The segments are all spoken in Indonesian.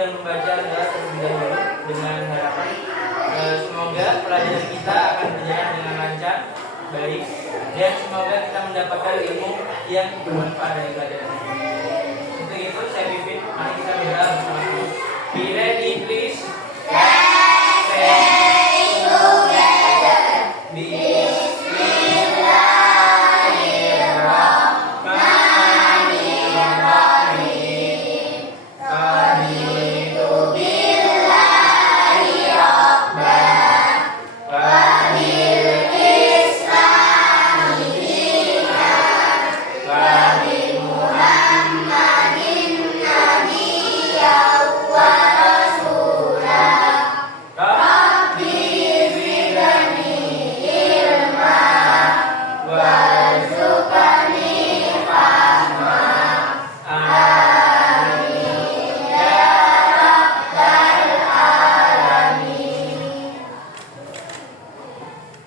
dengan membaca adalah terlebih dahulu dengan harapan semoga pelajaran kita akan berjalan dengan lancar, baik, dan semoga kita mendapatkan ilmu yang bermanfaat dari pelajaran ini. Untuk itu saya pimpin, mari kita berdoa bersama-sama. Be ready please. Let's pray together.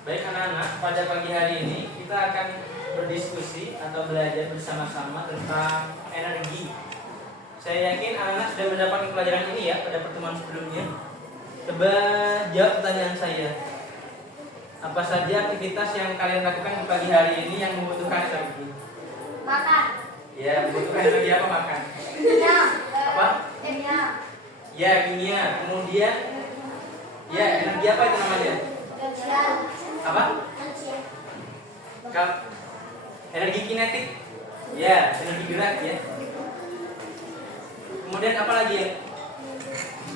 Baik anak-anak, pada pagi hari ini kita akan berdiskusi atau belajar bersama-sama tentang energi. Saya yakin anak-anak sudah mendapatkan pelajaran ini ya pada pertemuan sebelumnya. Coba jawab pertanyaan saya. Apa saja aktivitas yang kalian lakukan di pagi hari ini yang membutuhkan energi? Makan. Ya, membutuhkan energi apa makan? Kimia. Apa? Kimia. Ya, kimia. Kemudian, ya, energi apa itu namanya? Apa? Energi kinetik. Ya, energi gerak ya. Kemudian apa lagi ya?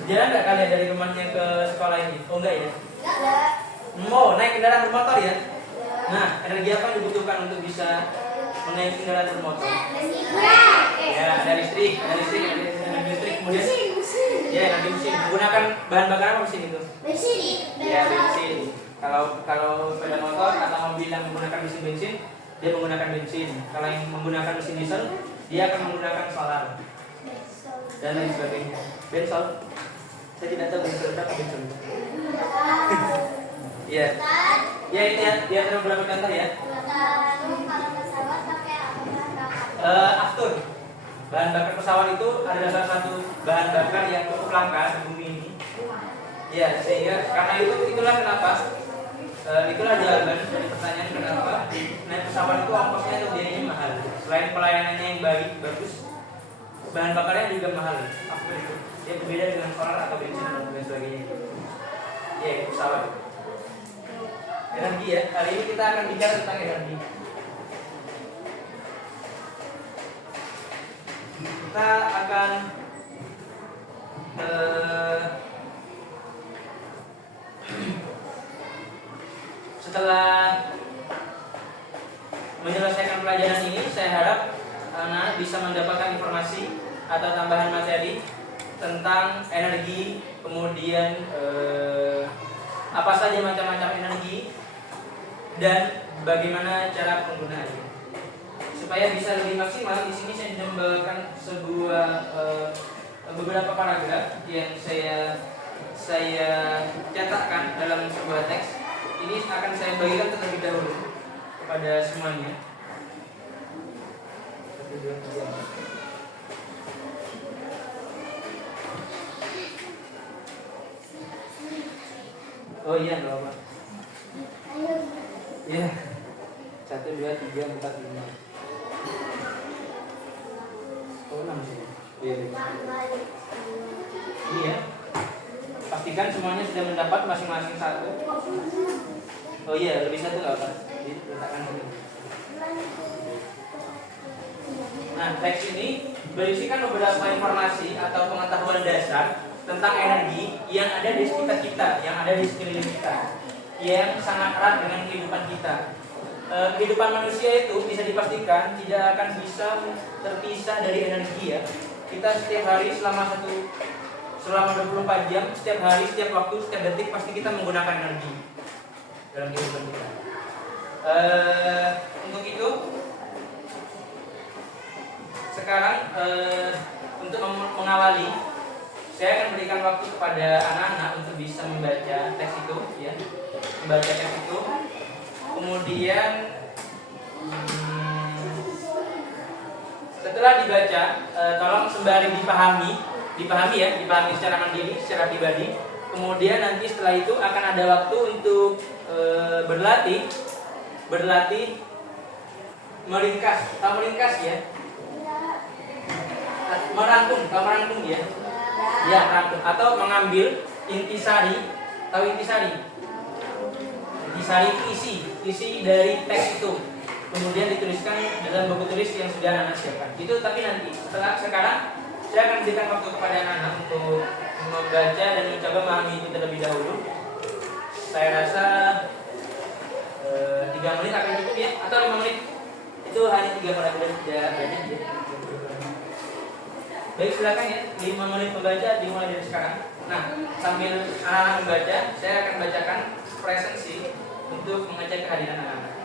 Berjalan nggak kalian dari rumahnya ke sekolah ini? Oh enggak ya? Oh, naik kendaraan bermotor ya? Nah, energi apa yang dibutuhkan untuk bisa menaiki kendaraan bermotor? Ya, ada listrik, ada energi listrik. Kemudian, ya, energi mesin. Menggunakan bahan bakar apa mesin itu? Ya, bensin. Kalau sepeda motor atau mobil yang menggunakan mesin bensin, dia menggunakan bensin. Kalau yang menggunakan mesin diesel, dia akan menggunakan solar dan lain sebagainya. Bensol, saya tidak tahu bensol apa bensol. Iya, ya ini ya, dia ada beberapa contoh ya. Aftur, bahan bakar pesawat itu adalah salah satu bahan bakar yang cukup langka di bumi ini. Ya, sehingga karena itulah kenapa. Itulah jawaban dari pertanyaan kenapa naik pesawat itu ongkosnya atau biayanya mahal. Selain pelayanannya yang baik, bagus, bahan bakarnya juga mahal. Apa itu? Dia berbeda dengan solar atau bensin dan sebagainya. Ya, pesawat. Energi ya. Kali ini kita akan bicara tentang energi. Kita akan setelah menyelesaikan pelajaran ini, saya harap anak bisa mendapatkan informasi atau tambahan materi tentang energi, kemudian apa saja macam-macam energi dan bagaimana cara penggunaannya. Supaya bisa lebih maksimal, di sini saya membawakan sebuah beberapa paragraf yang saya catatkan dalam sebuah teks. Ini akan saya bagikan terlebih dahulu kepada semuanya. Oh iya, nggak apa. Iya. 1, 2, 3, 4, 5. Oh 6 sih. Iya. Ini ya. Pastikan semuanya sudah mendapat masing-masing satu. Oh iya, lebih satu nggak apa? Diletakkan sini. Nah, teks ini berisikan beberapa informasi atau pengetahuan dasar tentang energi yang ada di sekitar kita, yang ada di sekeliling kita, yang sangat erat dengan kehidupan kita. Kehidupan manusia itu bisa dipastikan tidak akan bisa terpisah dari energi ya. Kita setiap hari selama 24 jam, setiap hari, setiap waktu, setiap detik pasti kita menggunakan energi dalam kehidupan kita. Untuk itu sekarang untuk mengawali, saya akan berikan waktu kepada anak-anak untuk bisa membaca teks itu, ya, membaca teks itu. Kemudian setelah dibaca, tolong sembari dipahami dipahami ya, dipahami secara mandiri, secara pribadi. Kemudian nanti setelah itu akan ada waktu untuk berlatih meringkas, tahu meringkas ya? Merangkum ya? Ya, rangkum atau mengambil intisari, tahu intisari? Intisari isi dari teks itu. Kemudian dituliskan dalam buku tulis yang sudah anak siapkan. Itu tapi nanti setelah sekarang saya akan berikan waktu kepada anak-anak untuk membaca dan mencoba memahami itu terlebih dahulu. Saya rasa 3 menit akan cukup ya, atau 5 menit. Itu hanya 3 menit sudah banyak ya. Baik, silakan ya, 5 menit membaca dimulai dari sekarang. Nah, sambil anak-anak membaca, saya akan bacakan presensi untuk mengecek kehadiran anak-anak.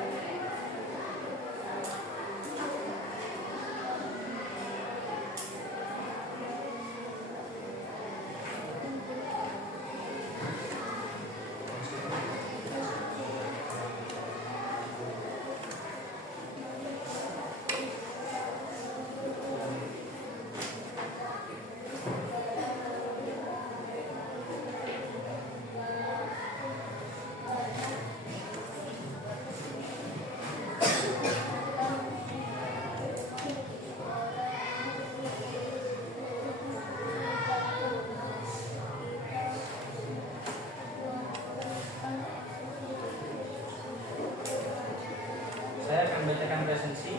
Saya akan bacakan presensi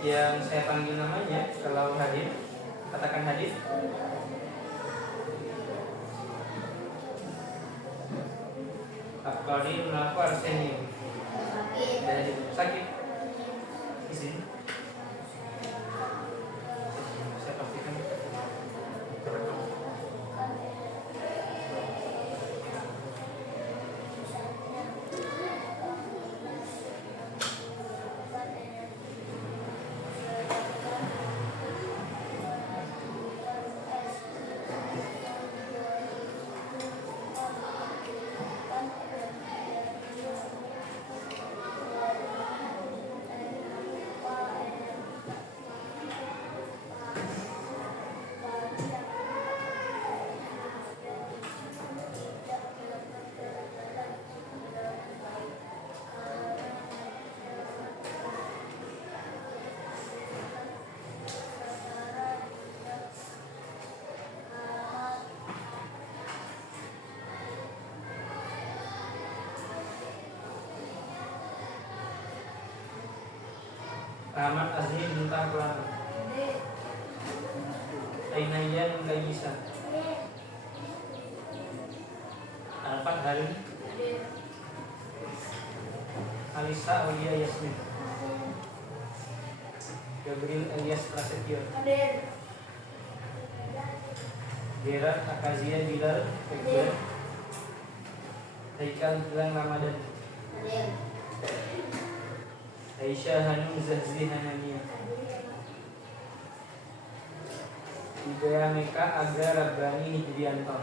yang saya panggil namanya. Kalau hadir, katakan hadir. Abkari melaku Arsenium. Sakit. Izin. Saya pastikan. Ahmad Azmi bintang Kelana. Ainaian Gaisa. Alfat Halim. Alisa Aulia Yasmin. Gabriel Elias Prasetyo. Gerard Akazia Bilal Fekir. Haikal Gilang Ramadan. Aisyah Hanum Zahzi Hanania. Hidayah Meka Agra Rabbani Hijrianto.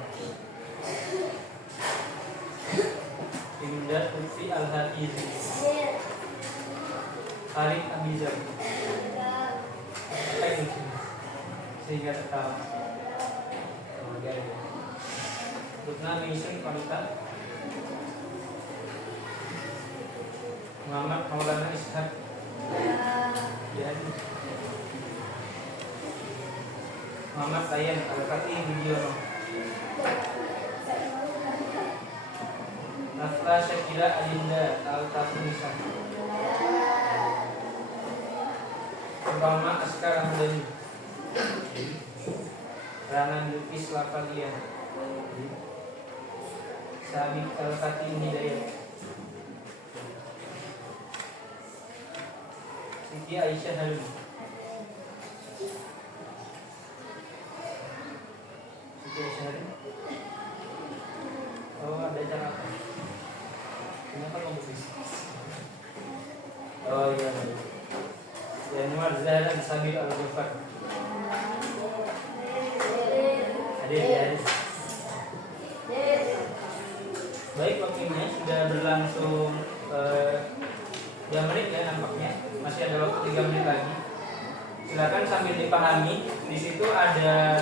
Imdad Lutfi Al-Hafizi. Farid Abizar. Apa ini? Sehingga tertawa. Rukna Meisun Konita. Muhammad Maulana Ishak. Muhammad Sayan Al-Fatih Budiono. Nafla Syakira Adinda Al-Tafunisa. Muhammad Askar Ahmadani. Rana Lukis Lavalia. Sabit Al-Fatih Hidayat. Siti Aisyah Halim. Siti Aisyah Halim. Oh, ada cara apa? Kenapa kompetisi? Oh iya. Januar Zahra Sabil Al-Ghafar. Hadir ya. Baik, waktunya sudah berlangsung 3 menit ya nampaknya. Masih ada waktu 3 menit lagi. Silakan sambil dipahami. Di situ ada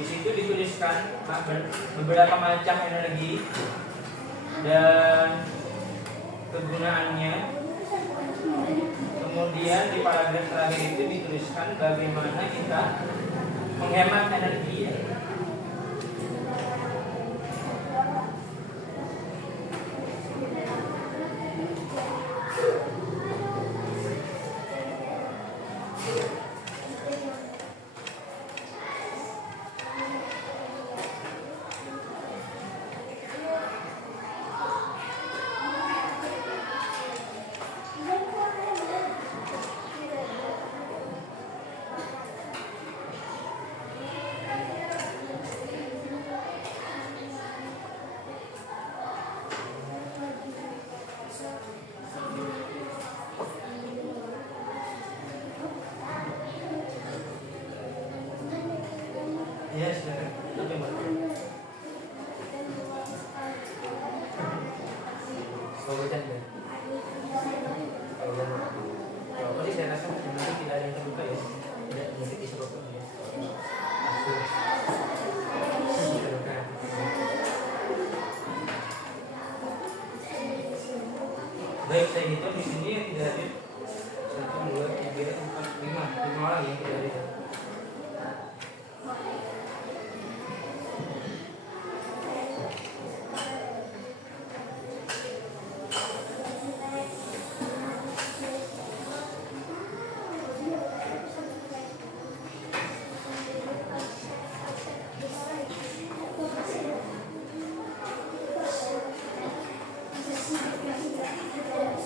Di situ dituliskan beberapa macam energi dan kegunaannya. Kemudian di paragraf terakhir itu dituliskan bagaimana kita menghemat energi ya. Ya, silakan. Oke, Mbak. Kalau hujan ya. Kalau hujan. Kalau tadi saya rasa nanti tidak ada yang terbuka ya. Tidak mungkin disebabkan ya. Baik, saya hitung di sini yang tidak hadir 1, 2, 3, 4, 5 orang yang tidak hadir.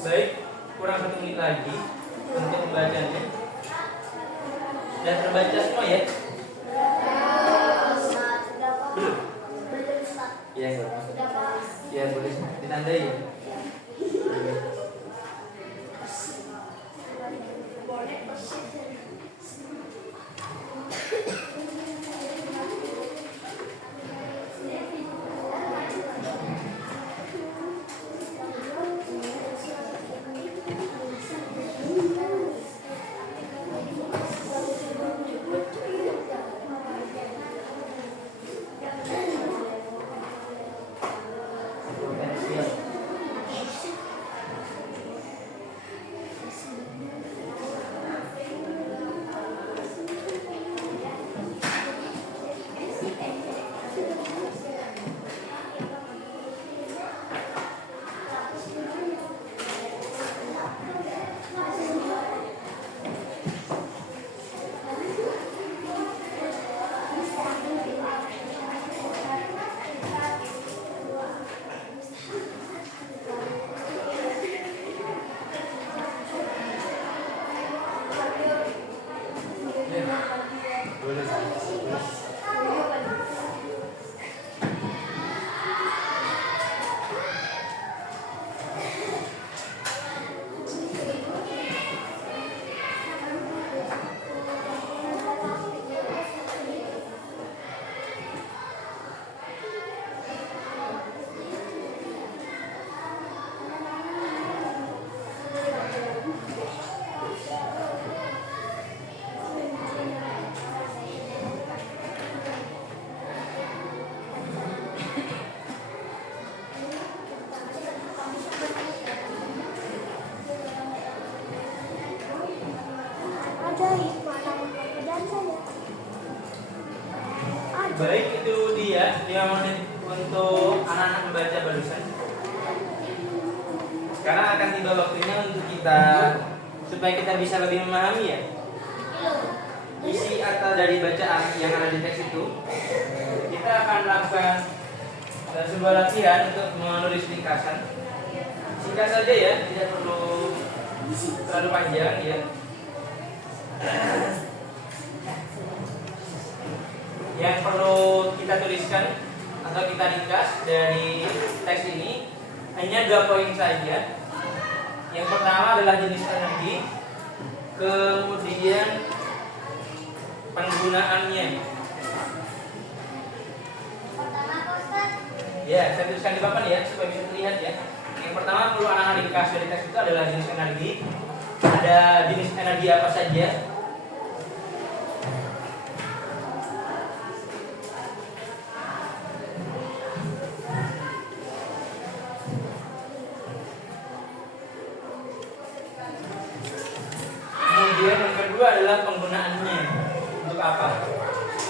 Baik, kurang 1 menit lagi untuk membacanya. Dan terbaca semua ya? Belum? Iya, ya boleh ditandai ya. Baik, itu dia 5 menit untuk anak-anak membaca barusan. Sekarang akan tiba waktunya untuk kita, supaya kita bisa lebih memahami ya isi atau dari bacaan yang ada di teks itu. Kita akan melakukan sebuah latihan untuk menulis ringkasan. Singkat saja ya, tidak perlu terlalu panjang ya. Yang perlu kita tuliskan atau kita ringkas dari teks ini hanya 2 poin saja. Yang pertama adalah jenis energi, kemudian penggunaannya. Ya, saya tuliskan di papan ya supaya bisa terlihat ya. Yang pertama perlu anak-anak ringkas dari teks itu adalah jenis energi. Ada jenis energi apa saja?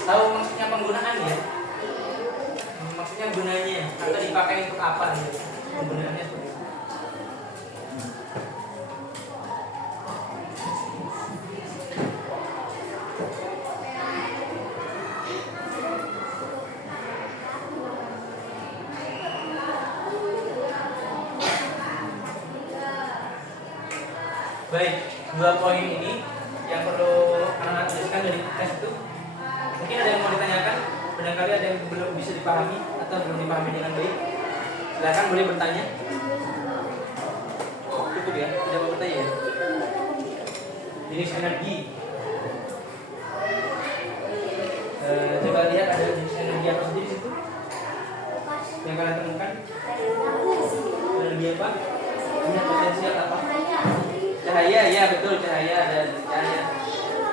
Tahu maksudnya penggunaan ya? Maksudnya gunanya atau dipakai untuk apa ya? Penggunaannya seperti itu. Baik, 2 poin ini yang perlu anak-anak tuliskan dari tes itu. Mungkin ada yang mau ditanyakan, barangkali ada yang belum bisa dipahami atau belum dipahami dengan baik. Silakan boleh bertanya. Cukup ya, tidak mau bertanya ya. Jenis energi. Coba lihat ada jenis energi apa saja di situ yang kalian temukan. Energi apa? Punya potensial apa? Cahaya, ya betul, cahaya ada cahaya.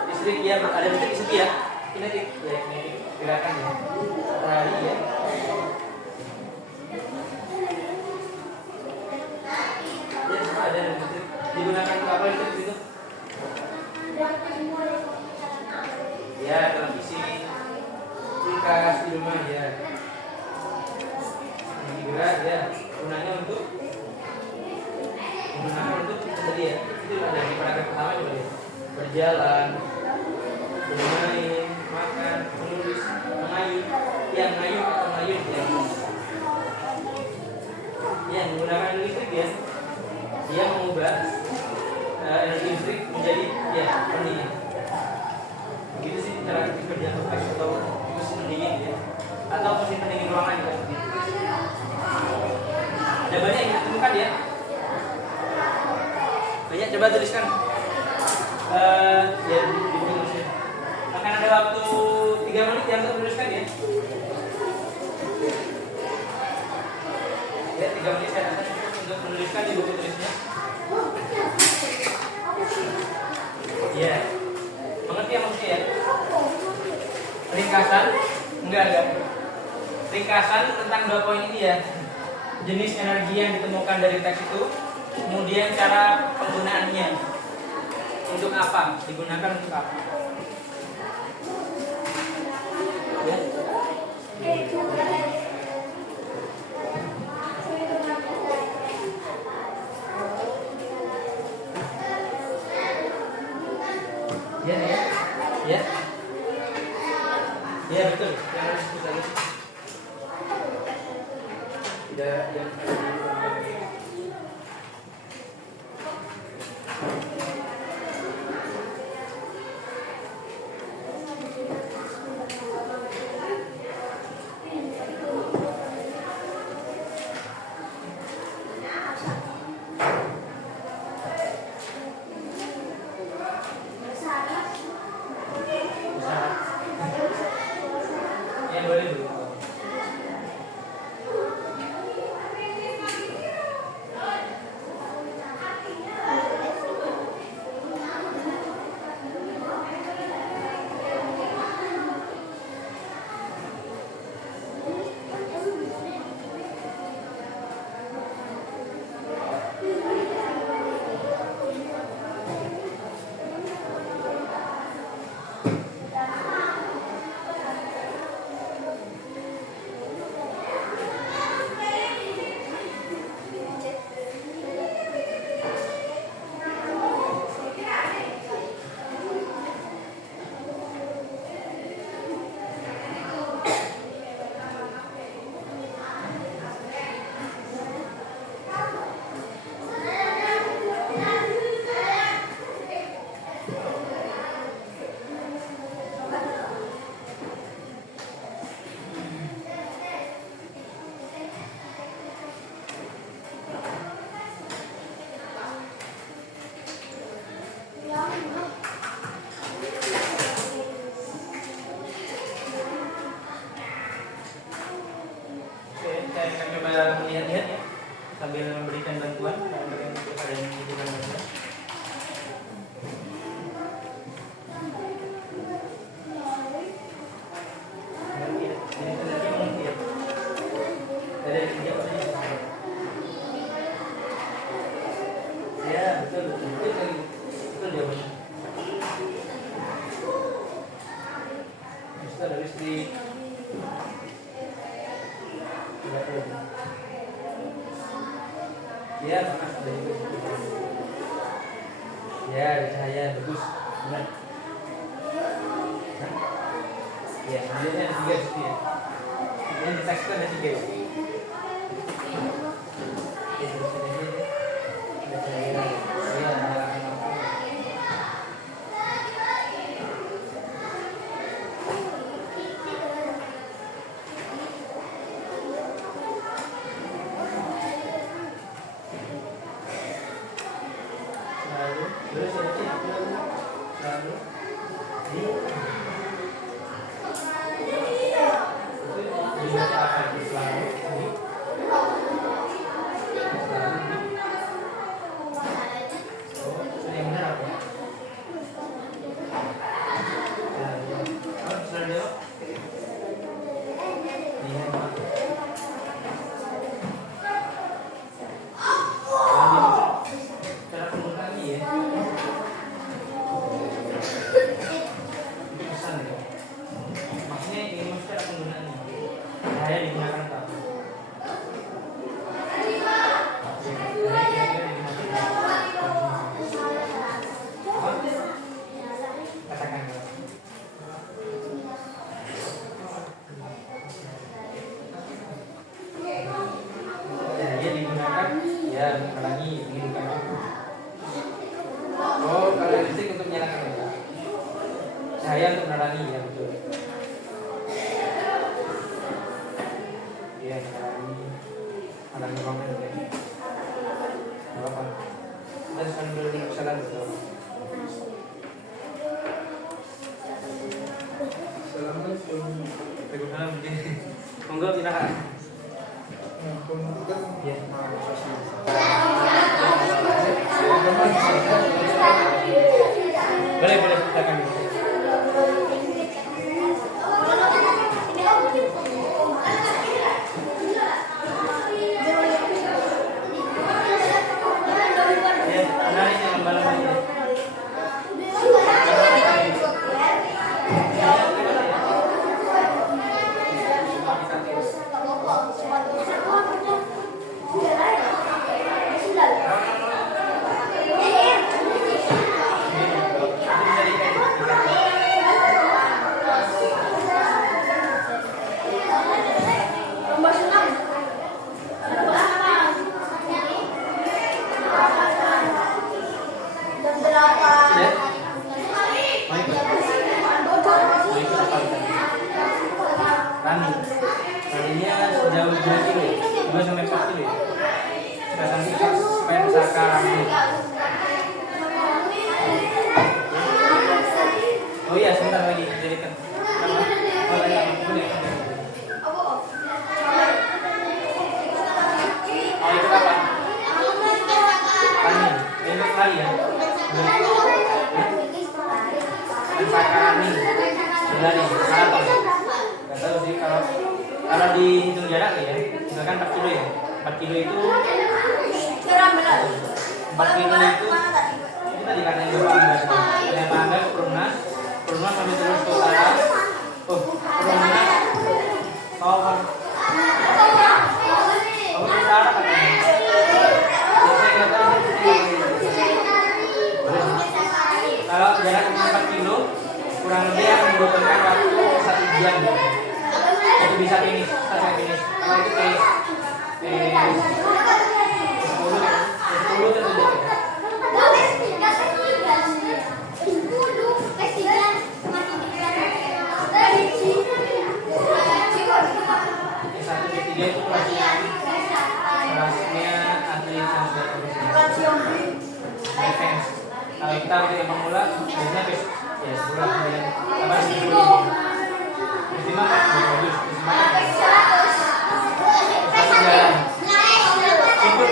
Listrik ya, ada listrik di situ ya. Kinetik, ya kinetik, gerakan ya. Matahari ya. Ya semua ada listrik. Digunakan untuk apa listrik itu? Ya, televisi, kulkas di rumah ya. Ini gerak ya. Gunanya untuk tadi ya. Itu ada di paragraf pertama juga ya. Berjalan, bermain, makan, menulis, mengayuh, yang ngayuh atau ngayuh ya. Yang menggunakan listrik ya. Dia mengubah energi listrik menjadi ya pendingin. Begitu sih cara kerja kulkas atau mesin pendingin ya. Atau mesin pendingin ruangan juga seperti itu. Ada banyak yang ditemukan ya. Banyak, coba tuliskan. Ya, ditulisnya. Akan ada waktu 3 menit yang untuk menuliskan ya. Ya, 3 menit saya akan untuk menuliskan di buku tulisnya. Ya, mengerti yang maksudnya ya? Ringkasan, enggak. Ringkasan tentang 2 poin ini ya. Jenis energi yang ditemukan dari teks itu, kemudian cara penggunaannya, untuk apa, digunakan untuk apa. Ya. Ya betul, yang harus kita lihat. Tidak yang boleh dulu. Bisa dari listrik. Ya, panas ada juga. Ya, ada cahaya bagus. Benar. Ya, ini ada 3 di sini ya. Yang di teks itu ada 3 ya. Ada cahaya. Ya, nyalakan lampu. Lalu, terus ada cek. Lalu, ini baca apa itu selalu ini oh yang benar apa selalu ini cara penggunaan ya itu pesan ya maksudnya ini cara penggunaannya saya digunakan apa? Katakan. Cahaya digunakan ya menghalangi kehidupan. Oh, kalau listrik untuk menyalakan ya. Cahaya untuk menerangi ya betul. Iya, halangi ruangan ya. Gak apa-apa. Kita sambil bersalah betul. Assalamualaikum. Waalaikumsalam. Monggo silakan. Iya. Boleh, silakan. Raninya sejauh 2 kilo, 2 sampai 4 kilo. Kita sampai supaya pusaka rani. Oh iya, sebentar lagi jadikan. Oh itu apa? Rani, ini kali ya. Pusaka rani, berani, maraton. Gak tahu sih kalau dihitung jarak ya, misalkan 4 kilo ya. 4 kilo itu 4 kilo itu kita dikatain Bapak Angga. Dari Pak Angga ke Perumnas sampai terus ke utara. Oh, Perumnas Kawan utara katanya. Saya nggak tahu kalau jarak 4 kilo kurang lebih akan membutuhkan waktu 1 jam. Itu bisa finish, sampai finish. Kalau itu kayak 10 tentu. Yang 1 3 itu kelasnya atlet yang sudah profesional. Defense. Kalau kita untuk yang pemula, biasanya ya 10 kemudian apa sih 10 Terima bagus. Satu jalan. Simpel.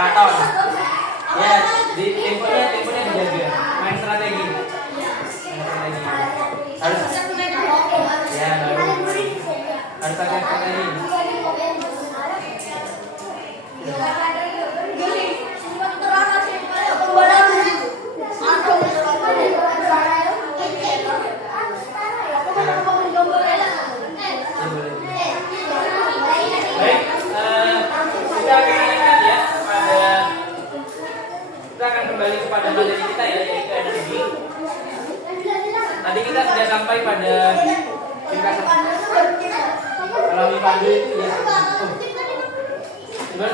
maraton. Ya, di temponya dijaga. Main strategi. Harus ya harus pakai strategi. Baik, kita akan kembali kepada materi kita ya, yaitu energi. Tadi kita sudah sampai pada ringkasan. Kalau dipandu itu ya. Coba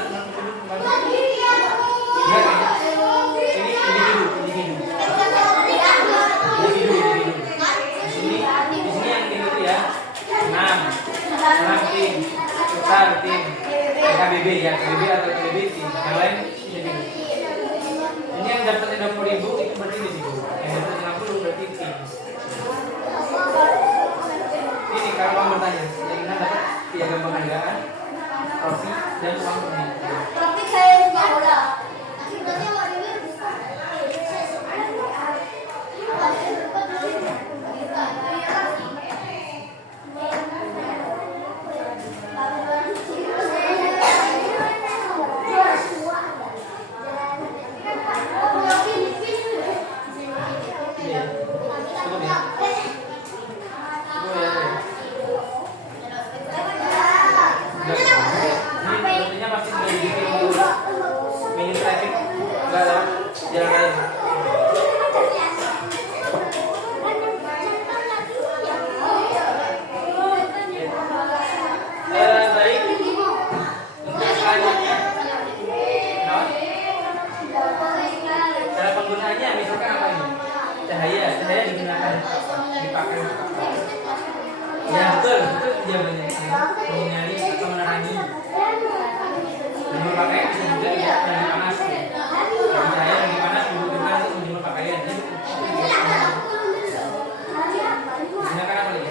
Di sini yang tim itu ya. 6 tim, besar tim, KBB ya, KBB atau KBB tim. Yang lain jadi. Ini yang dapat 20.000 itu berarti di situ. Yang dapat 60 berarti tim. Ini kalau mau bertanya, yang mana dapat piagam penghargaan, trofi dan uang tunai. Tapi saya udah. Ini pasti sudah dibikin mini traffic enggak lewat jalan lain. Baik, untuk selanjutnya cara penggunaannya misalkan apa ini? Cahaya digunakan dipakai ya betul jawabannya menyinari atau menerangi. Menjemur pakaian bisa juga tidak lagi panas. Jadi cahaya lagi panas dibutuhkan untuk menjemur pakaian. Digunakan apa lagi?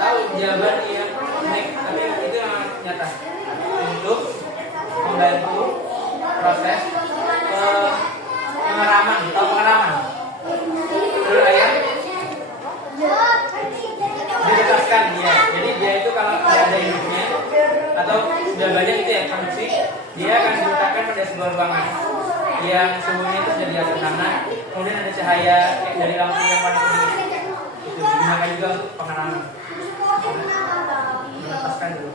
Tahu jawaban yang unik tapi itu yang nyata untuk membantu proses pengeraman atau pengeraman telur ayam dibebaskan dia. Jadi dia itu kalau tidak ada induknya atau sudah banyak itu ya produksi, dia akan diletakkan pada sebuah ruangan yang suhunya itu sudah di atas sana. Kemudian ada cahaya dari lampu yang warna kuning. Itu digunakan juga untuk pengeraman. Dilepaskan dulu.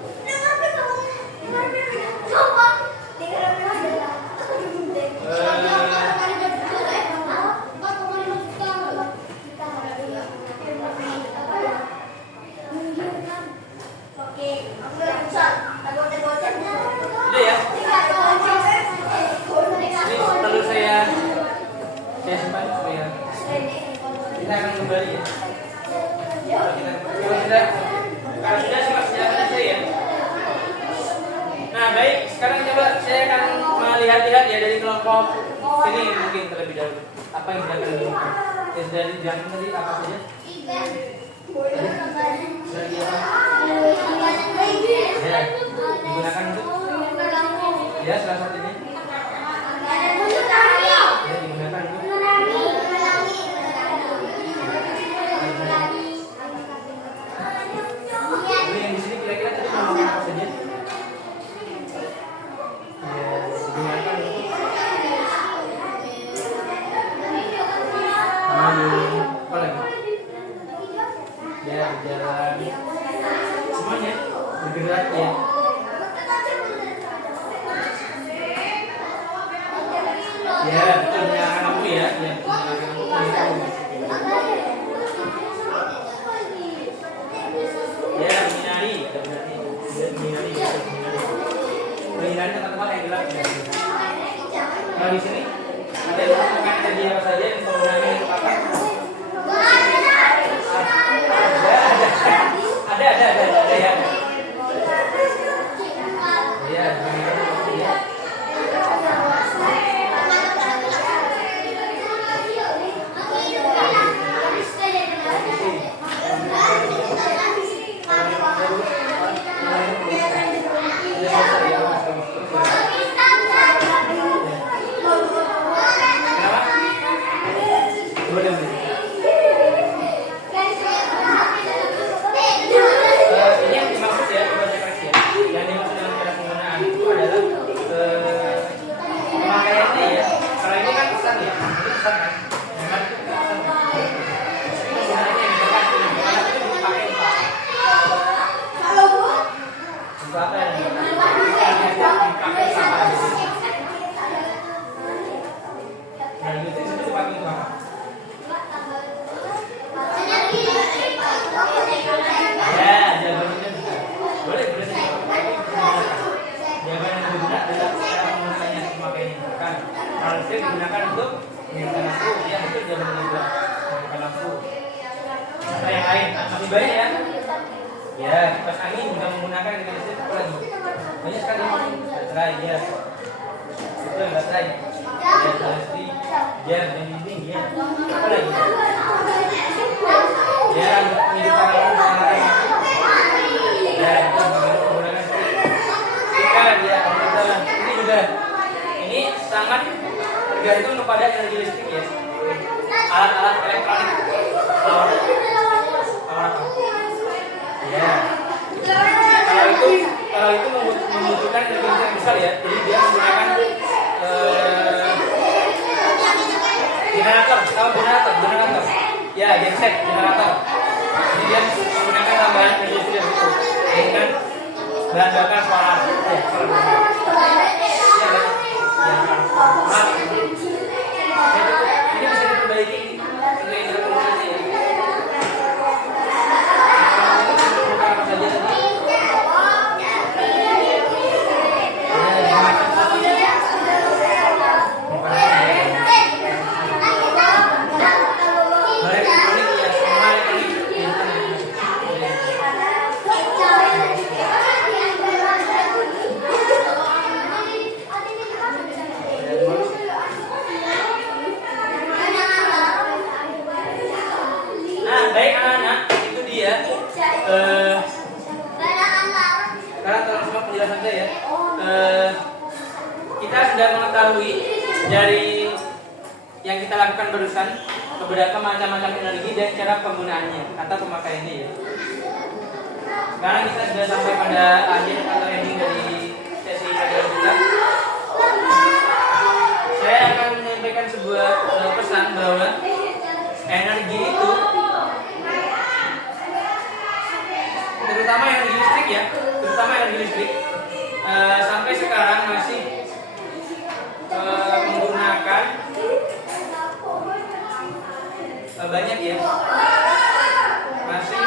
Udah ya. Ini perlu saya simpan supaya kita akan kembali ya. Kalau sudah silakan aja ya. Nah baik, sekarang coba saya akan melihat-lihat ya dari kelompok ini mungkin terlebih dahulu. Apa yang kita akan lakukan? Dari jam tadi apa saja? Ya, digunakan untuk ya salah satunya. Ya, digunakan untuk ini yang di sini kira-kira tadi ngomong apa saja? Ya, digunakan untuk apa lagi? Ya, jalan semuanya bergerak ya. Ya, betul menyalakan lampu ya. Ya, menyalakan lampu. Ya, menyinari. Menyinari tempat-tempat yang gelap. Kalau di sini ada yang melakukan energi apa saja yang menggunakan untuk apa? Ada ya. Ya, benar juga. Menggunakan lampu. Atau yang lain, masih banyak ya. Ya, kipas angin juga menggunakan energi listrik apa lagi? Banyak sekali. Baterai ya. Itu baterai. Ya, listrik. Ya, dinding ya. Apa lagi? Ya, menghidupkan lampu. Ya, itu menggunakan listrik. Ikan ya, komputer. Ini juga. Ini sangat tergantung kepada energi listrik ya. Alat-alat elektronik. Power apa? Ya. Kalau itu membutuhkan energi listrik besar ya. Jadi dia menggunakan generator. Tahu generator. Ya, genset generator. Jadi dia menggunakan tambahan energi listrik itu dengan bahan bakar solar. Ya, solar. Ini bisa diperbaiki ini interkoneksinya ya. Apa saja tadi? Baik anak-anak, itu dia sekarang tolong semua penjelasan saya kita sudah mengetahui dari yang kita lakukan barusan beberapa macam-macam energi dan cara penggunaannya atau pemakaiannya ya. Sekarang kita sudah sampai pada akhir atau ending dari sesi pelajaran kita. Saya akan menyampaikan sebuah pesan bahwa energi itu terutama energi listrik ya, sampai sekarang masih menggunakan banyak ya, masih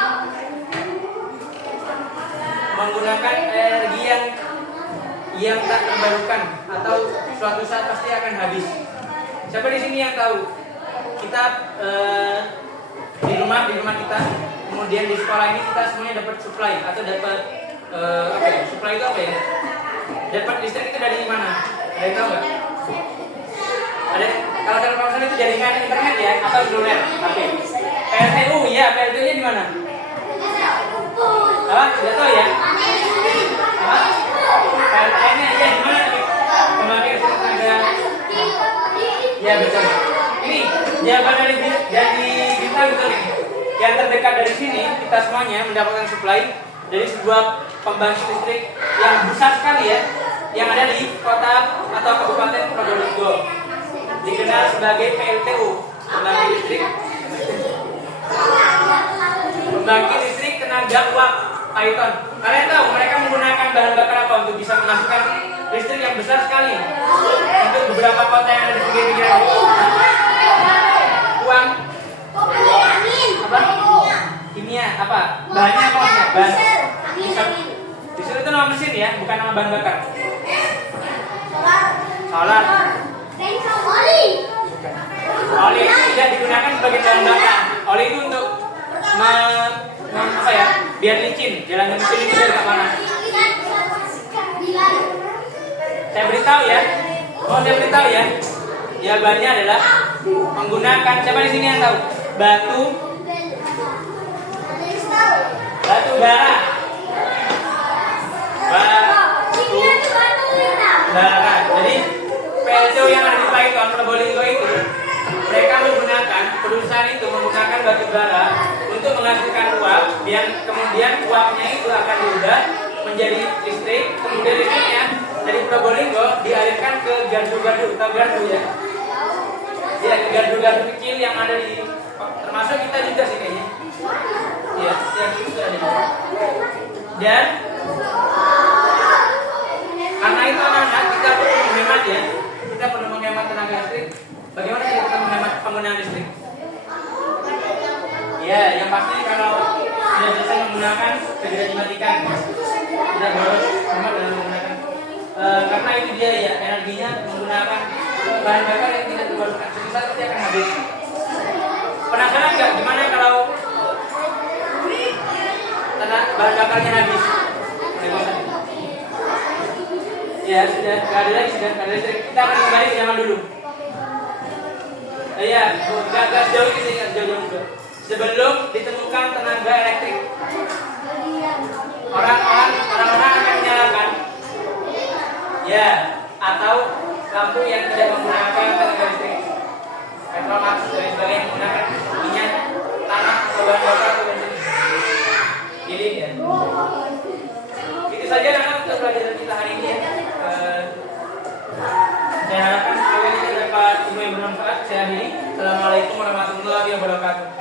menggunakan energi yang tak terbarukan atau suatu saat pasti akan habis. Siapa di sini yang tahu? Kita di rumah kita, kemudian di sekolah ini kita semuanya dapat supply atau dapat apa ya? Supply itu apa ya? Dapat listrik itu dari mana? Ada yang tahu nggak? Ada. Kalau Telkomsel itu jaringan internet ya atau seluler? Oke. PLTU ya, PLTU-nya di mana? Apa? Tidak tahu ya? Apa? PLTN-nya ya di mana? Pembangkit listrik tenaga. Ya betul. Ini jawaban dari kita betul ini. Yang terdekat dari sini kita semuanya mendapatkan supply dari sebuah pembangkit listrik yang besar sekali ya, yang ada di kota atau kabupaten Probolinggo, dikenal sebagai PLTU, pembangkit listrik tenaga uap Paiton. Kalian tahu mereka menggunakan bahan bakar apa untuk bisa menghasilkan listrik yang besar sekali untuk beberapa kota yang ada di pinggir-pinggir uang apa? Kimia apa? Bahannya apa maksudnya? Bahan diesel itu nama mesin ya, bukan nama bahan bakar. Solar. Oli itu tidak digunakan sebagai bahan bakar. Oli itu untuk apa ya? Biar licin, jalan mesin itu biar mana? Saya beritahu ya. Jawabannya adalah menggunakan, siapa di sini yang tahu? Batu bara. Jadi PLTU yang ada di Paiton Probolinggo itu mereka perusahaan itu menggunakan batu bara untuk menghasilkan uap, yang kemudian uapnya itu akan diubah menjadi listrik, kemudian listriknya dari Probolinggo dialirkan ke gardu-gardu, atau gardu ya. Ya, gardu-gardu kecil yang ada di, termasuk kita juga sih kayaknya. Ya, yang juga ada. Dan karena itu anak-anak kita perlu menghemat ya. Kita perlu menghemat tenaga listrik. Bagaimana kita menghemat penggunaan listrik? Ya, yang pasti kalau sudah selesai menggunakan segera dimatikan. Tidak harus hemat dalam menggunakan. Karena itu dia ya, energinya menggunakan bahan bakar yang tidak terbarukan. Suatu saat pasti akan habis. Penasaran nggak gimana kalau bahan bakarnya habis? Ya sudah, nggak ada lagi, sudah nggak ada listrik. Kita akan kembali ke zaman dulu. Iya, nggak jauh ini, nggak jauh juga. Sebelum ditemukan tenaga elektrik, orang-orang akan menyalakan, ya, atau lampu yang tidak menggunakan tenaga listrik, petromax dan sebagainya, menggunakan minyak, tanah, atau bahan bakar atau bensin. Jadi ya. Itu saja anak untuk pelajaran kita hari ini. Saya harapkan semoga kita dapat ilmu yang bermanfaat. Saya akhiri. Assalamualaikum warahmatullahi wabarakatuh.